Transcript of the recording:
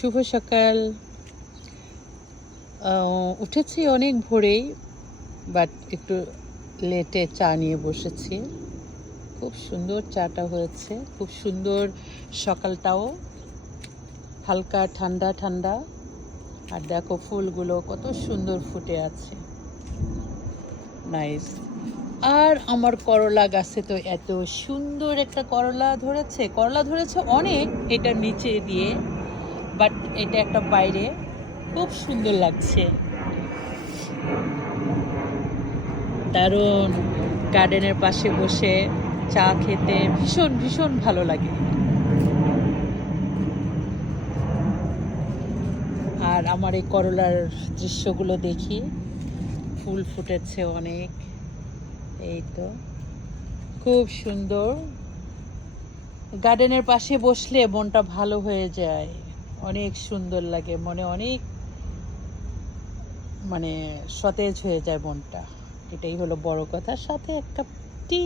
শুভ সকাল। উঠেছি অনেক ভোরেই, বাট একটু লেটে চা নিয়ে বসেছি। খুব সুন্দর চাটা হয়েছে, খুব সুন্দর। সকালটাও হালকা ঠান্ডা ঠান্ডা। আর দেখো ফুলগুলো কত সুন্দর ফুটে আছে, নাইস। আর আমার করলা গাছে তো এত সুন্দর একটা করলা ধরেছে অনেক এটার নিচে দিয়ে, বাট এটা একটা বাইরে খুব সুন্দর লাগছে, দারুণ। গার্ডেনের পাশে বসে চা খেতে ভীষণ ভীষণ ভালো লাগে। আর আমার এই করলার দৃশ্যগুলো দেখি, ফুল ফুটেছে অনেক, এই তো খুব সুন্দর। গার্ডেনের পাশে বসলে মনটা ভালো হয়ে যায়, অনেক সুন্দর লাগে, মনে অনেক সতেজ হয়ে যায় মনটা। এটাই হলো বড় কথা, সাথে একটা টি।